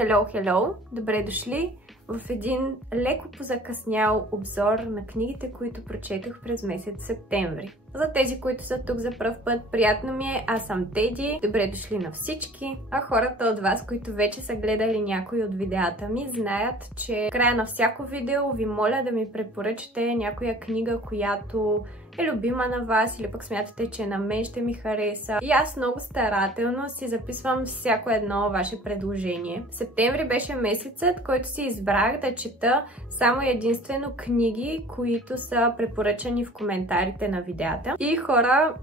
Hello! Добре дошли в един леко позакъснял обзор на книгите, които прочетох през месец септември. За тези, които са тук за пръв път, приятно ми е, аз съм Теди, добре дошли на всички. А хората от вас, които вече са гледали някои от видеята ми, знаят, че в края на всяко видео ви моля да ми препоръчате някоя книга, която е любима на вас или пък смятате, че на мен ще ми хареса. И аз много старателно си записвам всяко едно ваше предложение. Септември беше месецът, който си избрах да чета само единствено книги, които са препоръчани в коментарите на видеята. И хора,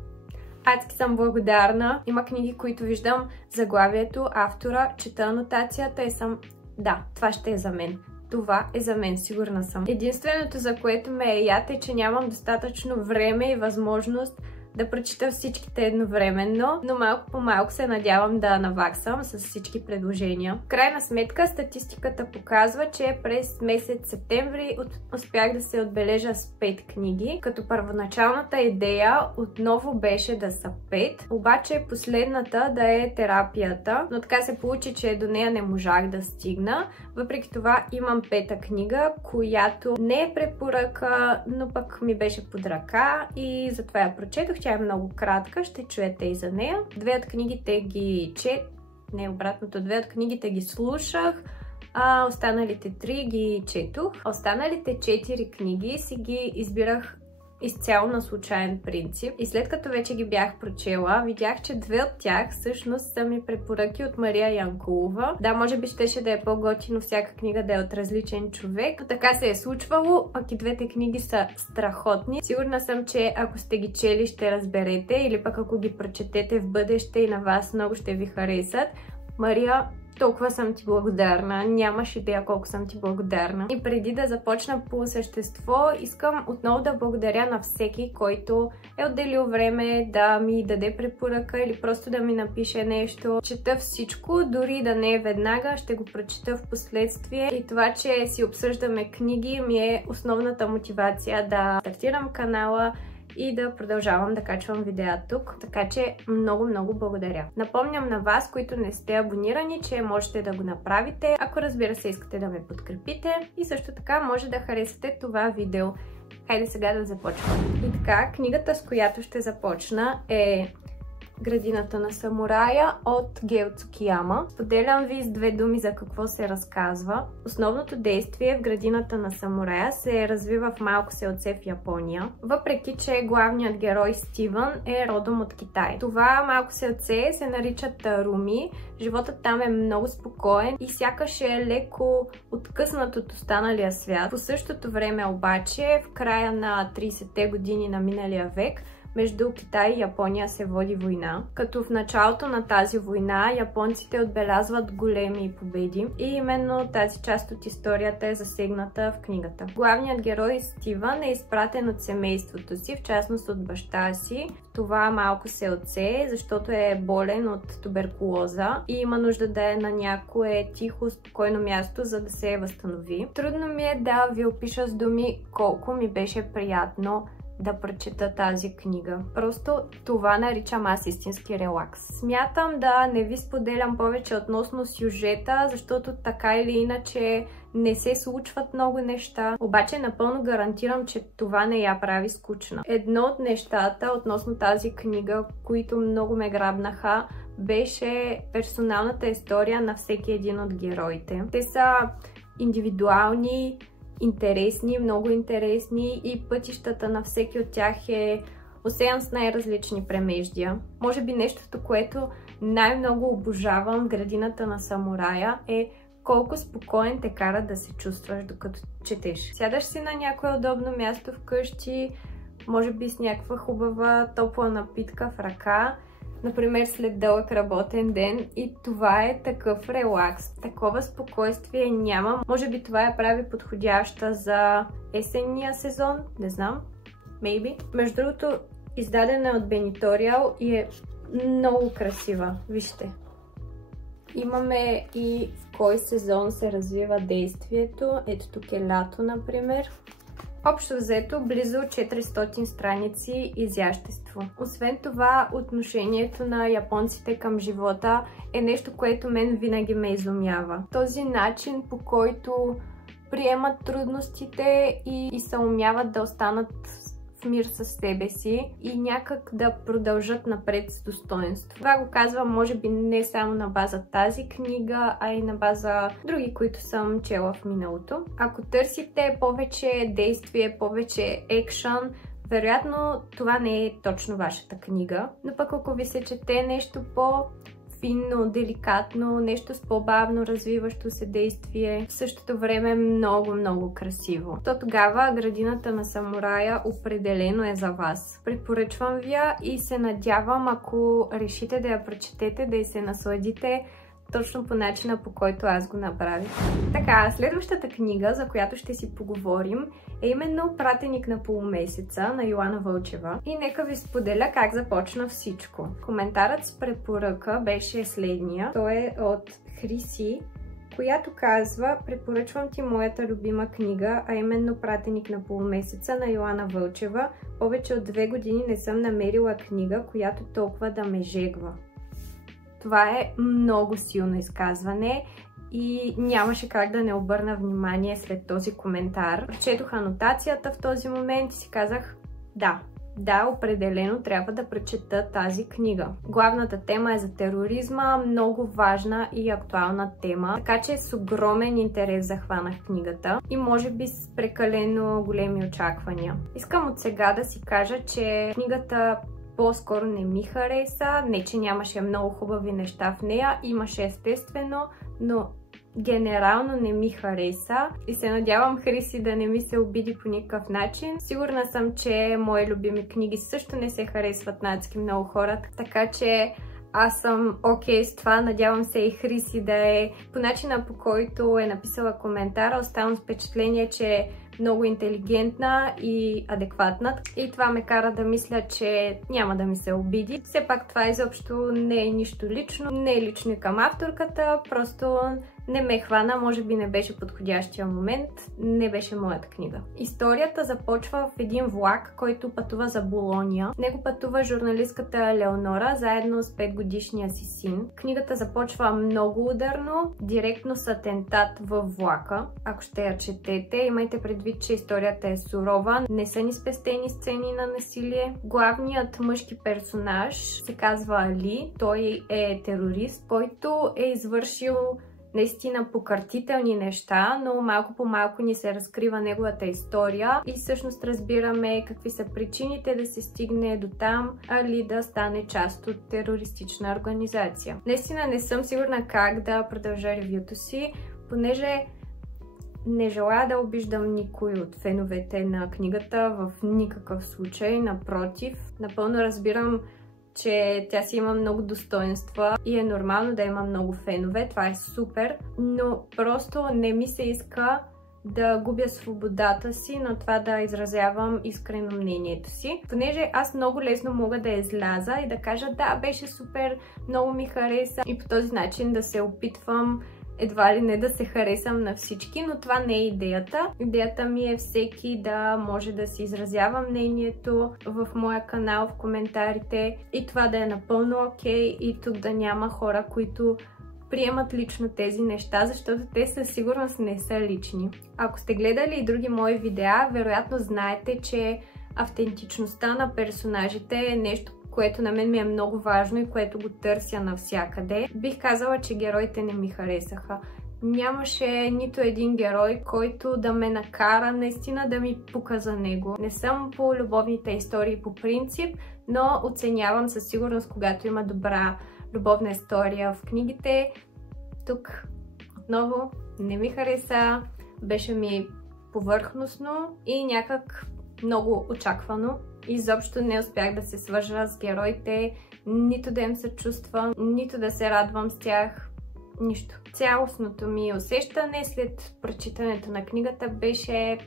адски съм благодарна. Има книги, които виждам заглавието, автора, чета анотацията и съм... Да, това ще е за мен. Това е за мен, сигурна съм. Единственото, за което ме е яд, е, че нямам достатъчно време и възможност да прочита всичките едновременно, но малко по малко се надявам да наваксам с всички предложения. В крайна сметка, статистиката показва, че през месец септември успях да се отбележа с 5 книги, като първоначалната идея отново беше да са 5, обаче последната да е терапията, но така се получи, че до нея не можах да стигна. Въпреки това имам 5-та книга, която не е препоръка, но пък ми беше под ръка и затова я прочетох. Тя е много кратка, ще чуете и за нея. Две от книгите ги две от книгите ги слушах, а останалите 3 ги четох. Останалите 4 книги си ги избирах изцяло на случайен принцип. И след като вече ги бях прочела, видях, че 2 от тях всъщност са ми препоръки от Мария Янкулова. Да, може би щеше да е по-готино всяка книга да е от различен човек, но така се е случвало, пък и двете книги са страхотни. Сигурна съм, че ако сте ги чели, ще разберете, или пък ако ги прочетете в бъдеще и на вас много ще ви харесат. Мария, толкова съм ти благодарна, нямаш идея колко съм ти благодарна. И преди да започна по същество, искам отново да благодаря на всеки, който е отделил време да ми даде препоръка или просто да ми напише нещо. Чета всичко, дори да не е веднага, ще го прочета в последствие. И това, че си обсъждаме книги, ми е основната мотивация да стартирам канала и да продължавам да качвам видеа тук. Така че много благодаря. Напомням на вас, които не сте абонирани, че можете да го направите, ако разбира се искате да ме подкрепите и също така може да харесате това видео. Хайде сега да започваме. И така, книгата, с която ще започна, е Градината на самурая от Гео Цукияма. Споделям ви с 2 думи за какво се разказва. Основното действие в Градината на самурая се развива в малко селце в Япония, въпреки че главният герой Стивън е родом от Китай. Това малко селце се нарича Таруми. Животът там е много спокоен и сякаш е леко откъснат от останалия свят. По същото време обаче, в края на 30-те години на миналия век, между Китай и Япония се води война, като в началото на тази война японците отбелязват големи победи и именно тази част от историята е засегната в книгата. Главният герой Стивън е изпратен от семейството си, в частност от баща си, в това малко селце, защото е болен от туберкулоза и има нужда да е на някое тихо, спокойно място, за да се възстанови. Трудно ми е да ви опиша с думи колко ми беше приятно да прочета тази книга. Просто това наричам аз истински релакс. Смятам да не ви споделям повече относно сюжета, защото така или иначе не се случват много неща. Обаче напълно гарантирам, че това не я прави скучна. Едно от нещата относно тази книга, които много ме грабнаха, беше персоналната история на всеки един от героите. Те са индивидуални, интересни, много интересни и пътищата на всеки от тях е осеян с най-различни премеждия. Може би нещото, което най-много обожавам в Градината на самурая е колко спокоен те кара да се чувстваш докато четеш. Сядаш си на някое удобно място вкъщи, може би с някаква хубава топла напитка в ръка, например след дълъг работен ден, и това е такъв релакс. Такова спокойствие няма. Може би това я прави подходяща за есенния сезон, не знам, maybe. Между другото, издадена от Бениториал и е много красива. Вижте. Имаме и в кой сезон се развива действието. Ето тук е лято, например. Общо взето близо 400 страници изящество. Освен това, отношението на японците към живота е нещо, което мен винаги ме изумява. Този начин, по който приемат трудностите и се умяват да останат в мир със себе си и някак да продължат напред с достоинство. Това го казвам, може би, не само на база тази книга, а и на база други, които съм чела в миналото. Ако търсите повече действие, повече екшън, вероятно това не е точно вашата книга, но пък ако ви се чете нещо по-финно, деликатно, нещо с по-бавно развиващо се действие, в същото време много красиво, то тогава Градината на самурая определено е за вас. Препоръчвам ви я и се надявам, ако решите да я прочетете, да й се насладите точно по начина, по който аз го направих. Така, следващата книга, за която ще си поговорим, е именно Пратеник на полумесеца на Йоана Вълчева. И нека ви споделя как започна всичко. Коментарът с препоръка беше следния. Той е от Хриси, която казва: препоръчвам ти моята любима книга, а именно Пратеник на полумесеца на Йоана Вълчева. Повече от 2 години не съм намерила книга, която толкова да ме жегва. Това е много силно изказване и нямаше как да не обърна внимание след този коментар. Прочетох анотацията в този момент и си казах: да, определено трябва да прочета тази книга. Главната тема е за тероризма, много важна и актуална тема, така че с огромен интерес захванах книгата и може би с прекалено големи очаквания. Искам от сега да си кажа, че книгата по-скоро не ми хареса, не че нямаше много хубави неща в нея, имаше естествено, но генерално не ми хареса и се надявам Хриси да не ми се обиди по никакъв начин. Сигурна съм, че мои любими книги също не се харесват на адски много хора, така че аз съм окей с това. Надявам се и Хриси да е по начина, по който е написала коментара. Оставам с впечатление, че е много интелигентна и адекватна. И това ме кара да мисля, че няма да ми се обиди. Все пак това изобщо не е нищо лично. Не е лично към авторката, просто не ме хвана, може би не беше подходящия момент, не беше моята книга. Историята започва в един влак, който пътува за Болония. В него пътува журналистката Леонора, заедно с 5-годишния си син. Книгата започва много ударно, директно с атентат във влака. Ако ще я четете, имайте предвид, че историята е сурова, не са ни спестени сцени на насилие. Главният мъжки персонаж се казва Али, той е терорист, който е извършил наистина покъртителни неща, но малко по малко ни се разкрива неговата история и всъщност разбираме какви са причините да се стигне до там, Али да стане част от терористична организация. Наистина не съм сигурна как да продължа ревюто си, понеже не желая да обиждам никой от феновете на книгата в никакъв случай, напротив. Напълно разбирам, че тя си има много достоинства и е нормално да има много фенове, това е супер, но просто не ми се иска да губя свободата си на това да изразявам искрено мнението си, понеже аз много лесно мога да изляза и да кажа: да, беше супер, много ми хареса, и по този начин да се опитвам едва ли не да се харесам на всички, но това не е идеята. Идеята ми е всеки да може да си изразява мнението в моя канал, в коментарите, и това да е напълно окей, и тук да няма хора, които приемат лично тези неща, защото те със сигурност не са лични. Ако сте гледали и други мои видеа, вероятно знаете, че автентичността на персонажите е нещо, което на мен ми е много важно и което го търся навсякъде. Бих казала, че героите не ми харесаха. Нямаше нито един герой, който да ме накара наистина да ми пука за него. Не съм по любовните истории по принцип, но оценявам със сигурност, когато има добра любовна история в книгите. Тук отново не ми хареса, беше ми повърхностно и някак много очаквано. Изобщо не успях да се свържа с героите, нито да им съчувствам, нито да се радвам с тях. Нищо. Цялостното ми усещане след прочитането на книгата беше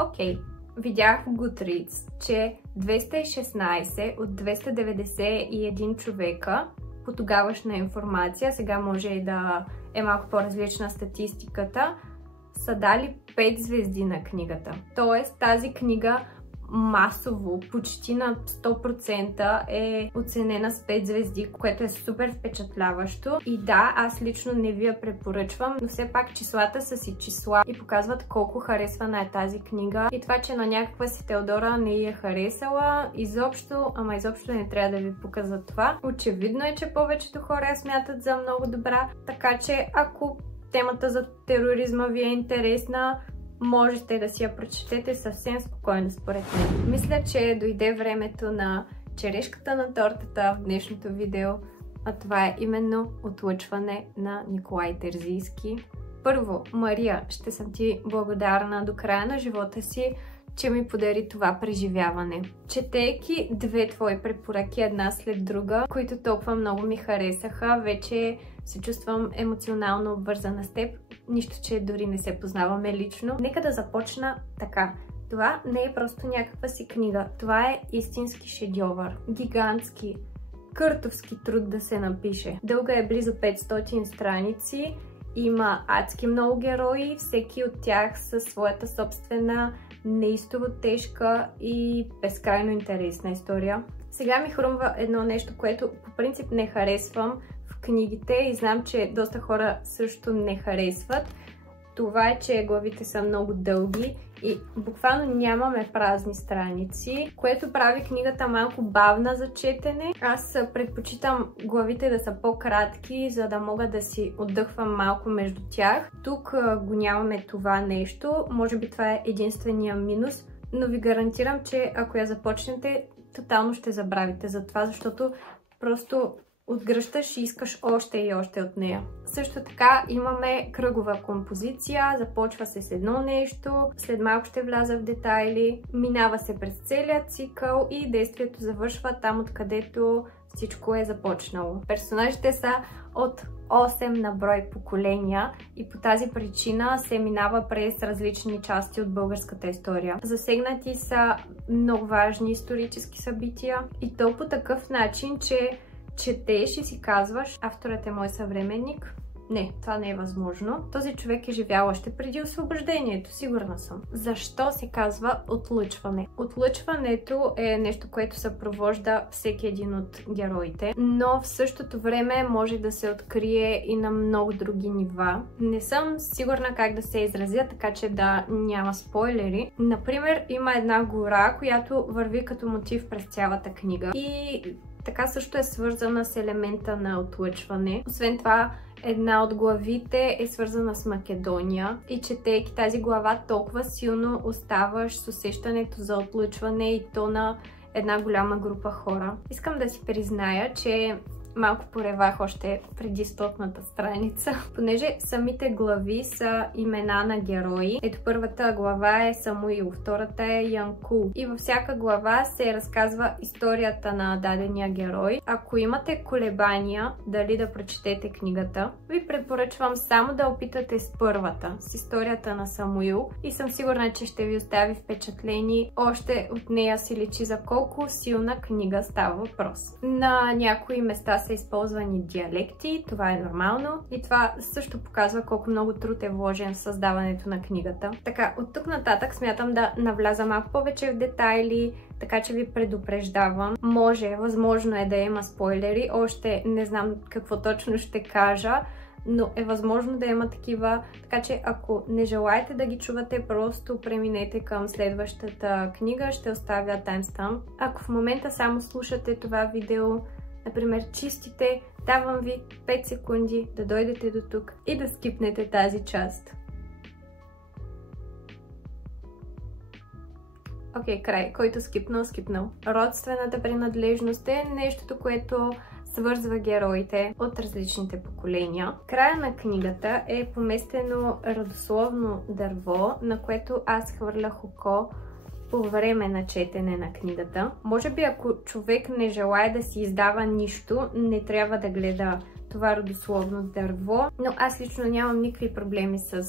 окей. Видях в Goodreads, че 216 от 291 човека по тогавашна информация, сега може и да е малко по-различна статистиката, са дали 5 звезди на книгата. Тоест тази книга масово, почти на 100% е оценена с 5 звезди, което е супер впечатляващо. И да, аз лично не ви я препоръчвам, но все пак числата са си числа и показват колко харесвана е тази книга. И това, че на някаква си Теодора не я харесала, изобщо не трябва да ви показва това. Очевидно е, че повечето хора я смятат за много добра, така че ако темата за тероризма ви е интересна, можете да си я прочетете съвсем спокойно според мен. Мисля, че дойде времето на черешката на тортата в днешното видео, а това е именно Отлъчване на Николай Терзийски. Първо, Мария, ще съм ти благодарна до края на живота си, че ми подари това преживяване. Четейки две твои препоръки една след друга, които толкова много ми харесаха, вече се чувствам емоционално обвързана с теб, нищо, че дори не се познаваме лично. Нека да започна така. Това не е просто някаква си книга, това е истински шедьовър. Гигантски, къртовски труд да се напише. Дълга е близо 500 страници, има адски много герои, всеки от тях със своята собствена неистово тежка и безкрайно интересна история. Сега ми хрумва едно нещо, което по принцип не харесвам в книгите и знам, че доста хора също не харесват. Това е, че главите са много дълги и буквално нямаме празни страници, което прави книгата малко бавна за четене. Аз предпочитам главите да са по-кратки, за да мога да си отдъхвам малко между тях. Тук го нямаме това нещо, може би това е единствения минус, но ви гарантирам, че ако я започнете, тотално ще забравите за това, защото просто отгръщаш и искаш още и още от нея. Също така имаме кръгова композиция, започва се с едно нещо, след малко ще вляза в детайли, минава се през целия цикъл и действието завършва там, откъдето всичко е започнало. Персонажите са от 8 на брой поколения и по тази причина се минава през различни части от българската история. Засегнати са много важни исторически събития и то по такъв начин, че четеш и си казваш, авторът е мой съвременник. Не, това не е възможно. Този човек е живял още преди освобождението, сигурна съм. Защо се казва отлъчване? Отлъчването е нещо, което съпровожда всеки един от героите, но в същото време може да се открие и на много други нива. Не съм сигурна как да се изразя, така че да няма спойлери. Например, има една гора, която върви като мотив през цялата книга и така също е свързана с елемента на отлъчване. Освен това, една от главите е свързана с Македония и четейки тази глава толкова силно оставаш с усещането за отлъчване и то на една голяма група хора. Искам да си призная, че малко поревах още преди 100-ната страница, понеже самите глави са имена на герои. Ето първата глава е Самуил, втората е Янкул и във всяка глава се разказва историята на дадения герой. Ако имате колебания дали да прочетете книгата, ви препоръчвам само да опитате с първата, с историята на Самуил и съм сигурна, че ще ви остави впечатление. Още от нея си личи за колко силна книга става въпрос. На някои места са използвани диалекти, това е нормално и това също показва колко много труд е вложен в създаването на книгата. Така, от тук нататък смятам да навляза малко повече в детайли, така че ви предупреждавам. Възможно е да има спойлери, още не знам какво точно ще кажа, но е възможно да има такива, така че ако не желаете да ги чувате, просто преминете към следващата книга, ще оставя таймстамп. Ако в момента само слушате това видео, например чистите, давам ви 5 секунди да дойдете до тук и да скипнете тази част. Окей, край. Който скипнал. Родствената принадлежност е нещото, което свързва героите от различните поколения. Края на книгата е поместено родословно дърво, на което аз хвърлях око по време на четене на книгата. Може би ако човек не желае да си издава нищо, не трябва да гледа това родословно дърво, но аз лично нямам никакви проблеми с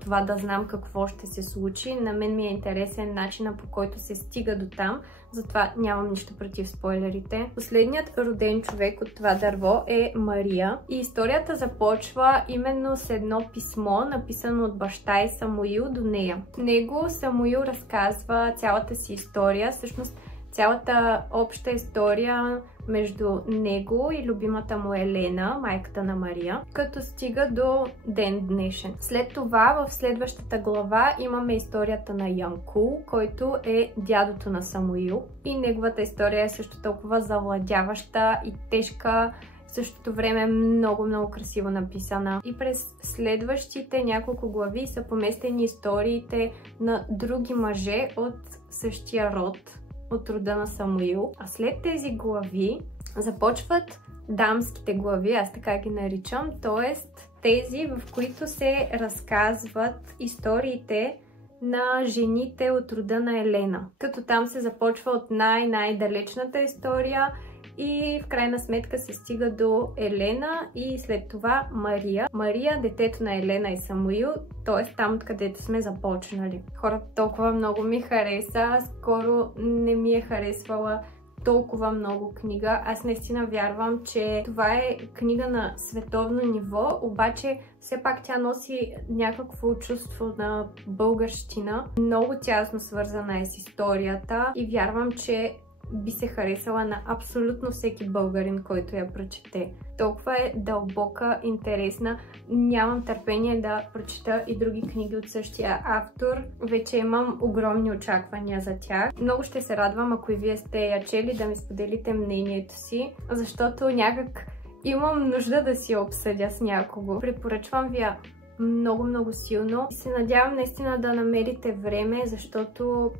това да знам какво ще се случи. На мен ми е интересен начинът, по който се стига до там, затова нямам нищо против спойлерите. Последният роден човек от това дърво е Мария и историята започва именно с едно писмо, написано от баща и Самуил до нея. В него Самуил разказва цялата си история, всъщност цялата обща история между него и любимата му Елена, майката на Мария, като стига до ден днешен. След това в следващата глава имаме историята на Янкул, който е дядото на Самуил, и неговата история е също толкова завладяваща и тежка, в същото време много красиво написана. И през следващите няколко глави са поместени историите на други мъже от същия род, от рода на Самуил. А след тези глави започват дамските глави, аз така ги наричам, т.е. тези, в които се разказват историите на жените от рода на Елена. Като там се започва от най-далечната история и в крайна сметка се стига до Елена и след това Мария. Мария, детето на Елена и Самуил, т.е. там, откъдето сме започнали. Хората толкова много ми хареса, скоро не ми е харесвала толкова много книга. Аз наистина вярвам, че това е книга на световно ниво, обаче все пак тя носи някакво чувство на българщина. Много тясно свързана е с историята и вярвам, че би се харесала на абсолютно всеки българин, който я прочете. Толкова е дълбока, интересна. Нямам търпение да прочета и други книги от същия автор. Вече имам огромни очаквания за тях. Много ще се радвам, ако и вие сте я чели, да ми споделите мнението си, защото някак имам нужда да си я обсъдя с някого. Препоръчвам ви я много силно. Се надявам наистина да намерите време, защото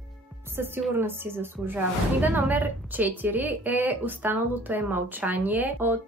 със сигурност си заслужава. Книга номер 4 е Останалото е мълчание от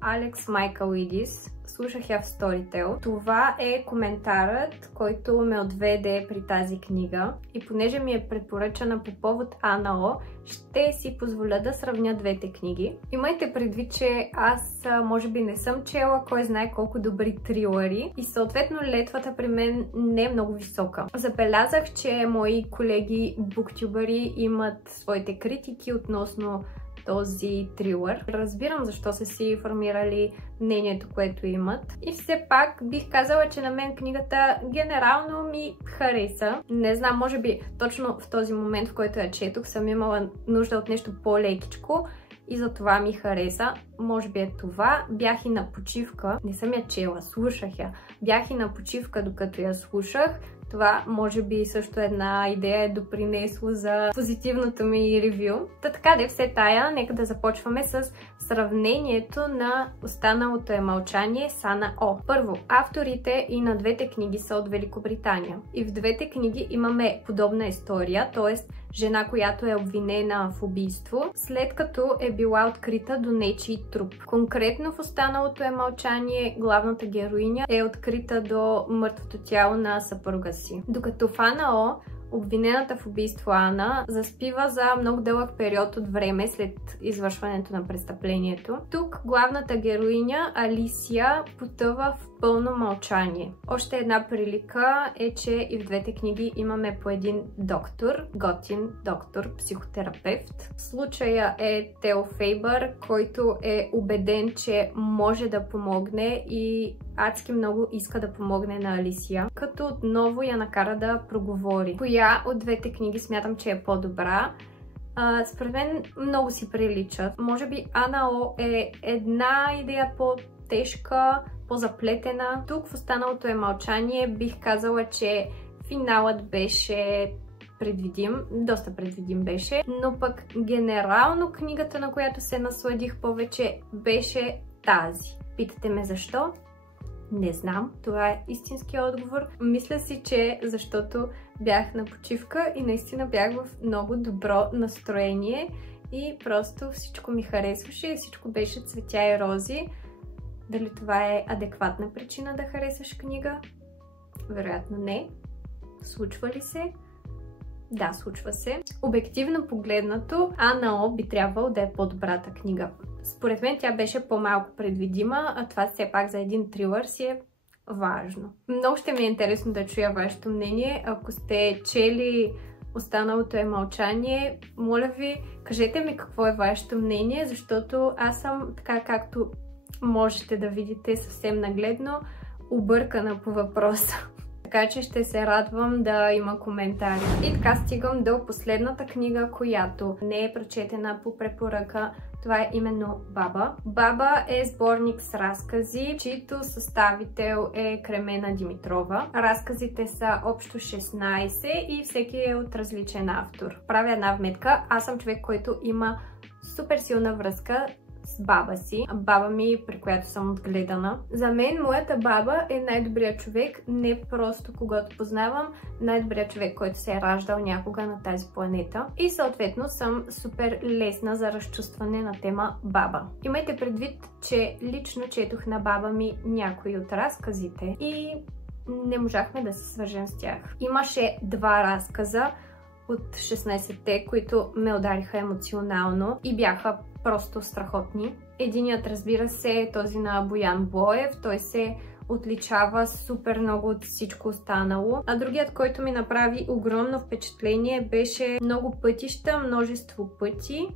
Алекс Майкълидис. Слушах я в Storytel. Това е коментарът, който ме отведе при тази книга. И понеже ми е препоръчана по повод АНАО, ще си позволя да сравня двете книги. Имайте предвид, че аз може би не съм чела кой знае колко добри трилъри и съответно летвата при мен не е много висока. Забелязах, че мои колеги буктюбъри имат своите критики относно този трилър. Разбирам защо са си формирали мнението, което имат. И все пак бих казала, че на мен книгата генерално ми хареса. Не знам, може би точно в този момент, в който я четох, съм имала нужда от нещо по-лекичко и за това ми хареса. Може би е това. Бях и на почивка. Не съм я чела, слушах я. Бях и на почивка, докато я слушах. Това може би също една идея е допринесло за позитивното ми ревю. Та така де все тая, нека да започваме с сравнението на Останалото е мълчание с Ана О. Първо, авторите и на двете книги са от Великобритания. И в двете книги имаме подобна история, т.е. жена, която е обвинена в убийство, след като е била открита до нечий труп. Конкретно в Останалото е мълчание главната героиня е открита до мъртвото тяло на съпруга си. Докато в Ана О обвинената в убийство Ана заспива за много дълъг период от време след извършването на престъплението. Тук главната героиня Алисия потъва в пълно мълчание. Още една прилика е, че и в двете книги имаме по един доктор, готин доктор, психотерапевт. Случая е Тео Фейбър, който е убеден, че може да помогне и адски много иска да помогне на Алисия, като отново я накара да проговори. Коя от двете книги смятам, че е по-добра? Според мен много си приличат. Може би Ана О е една идея по-тежка, по-заплетена. Тук в Останалото е мълчание бих казала, че финалът беше предвидим, доста предвидим беше, но пък генерално книгата, на която се насладих повече, беше тази. Питате ме защо? Не знам, това е истински отговор. Мисля си, че защото бях на почивка и наистина бях в много добро настроение и просто всичко ми харесваше и всичко беше цветя и рози. Дали това е адекватна причина да харесаш книга? Вероятно не. Случва ли се? Да, случва се. Обективно погледнато, Ана О би трябвало да е по-добрата книга. според мен тя беше по-малко предвидима, а това все пак за един трилър си е важно. Много ще ми е интересно да чуя вашето мнение. Ако сте чели Останалото е мълчание, моля ви, кажете ми какво е вашето мнение, защото аз съм, така както можете да видите съвсем нагледно, объркана по въпроса. Така че ще се радвам да има коментари. И така стигам до последната книга, която не е прочетена по препоръка. Това е именно Баба. Баба е сборник с разкази, чието съставител е Кремена Димитрова. Разказите са общо 16 и всеки е от различен автор. Правя една вметка. Аз съм човек, който има супер силна връзка с баба си. Баба ми, при която съм отгледана. За мен моята баба е най-добрият човек, не просто когато познавам, най-добрият човек, който се е раждал някога на тази планета. И съответно съм супер лесна за разчувстване на тема баба. Имайте предвид, че лично четох на баба ми някои от разказите и не можахме да се свържем с тях. Имаше два разказа от 16-те, които ме удариха емоционално и бяха просто страхотни. Единият, разбира се, е този на Боян Боев. Той се отличава супер много от всичко останало. А другият, който ми направи огромно впечатление, беше Много пътища, множество пъти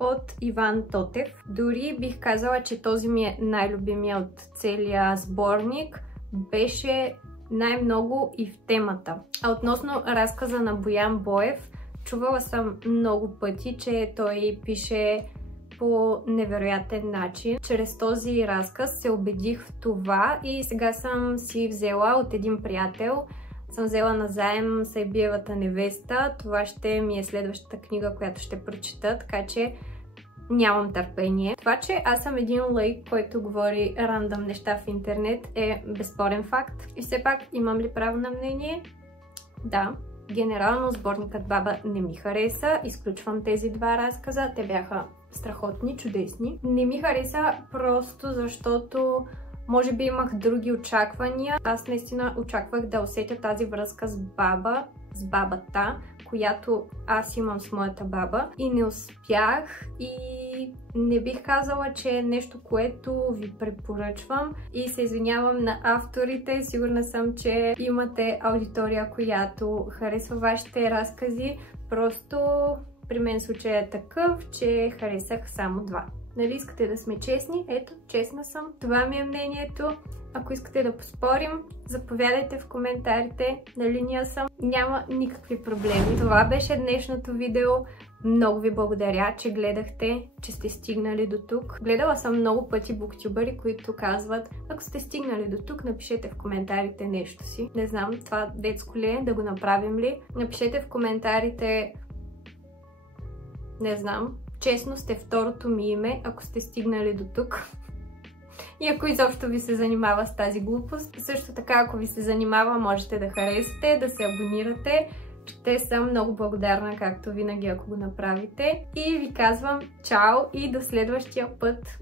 от Иван Тотев. Дори бих казала, че този ми е най-любимия от целия сборник. Беше най-много и в темата. А относно разказа на Боян Боев, чувала съм много пъти, че той пише по невероятен начин. Чрез този разказ се убедих в това и сега съм си взела от един приятел, съм взела назаем Сайбиевата невеста. Това ще ми е следващата книга, която ще прочета, така че нямам търпение. Това, че аз съм един лайк, който говори рандъм неща в интернет, е безспорен факт. И все пак, имам ли право на мнение? Да. Генерално сборникът Баба не ми хареса. Изключвам тези два разказа. Те бяха страхотни, чудесни. Не ми хареса просто защото може би имах други очаквания. Аз наистина очаквах да усетя тази връзка с баба, с бабата, която аз имам с моята баба и не успях и не бих казала, че е нещо, което ви препоръчвам и се извинявам на авторите. Сигурна съм, че имате аудитория, която харесва вашите разкази. Просто при мен случай е такъв, че харесах само два. Нали искате да сме честни? Ето, честна съм. Това ми е мнението. Ако искате да поспорим, заповядайте в коментарите. На линия съм. Няма никакви проблеми. Това беше днешното видео. Много ви благодаря, че гледахте, че сте стигнали до тук. Гледала съм много пъти буктюбъри, които казват: ако сте стигнали до тук, напишете в коментарите нещо си. Не знам, това детско ли е, да го направим ли? Напишете в коментарите, не знам, честно сте второто ми име, ако сте стигнали до тук. И ако изобщо ви се занимава с тази глупост. Също така, ако ви се занимава, можете да харесате, да се абонирате. Ще съм много благодарна, както винаги, ако го направите. И ви казвам чао и до следващия път!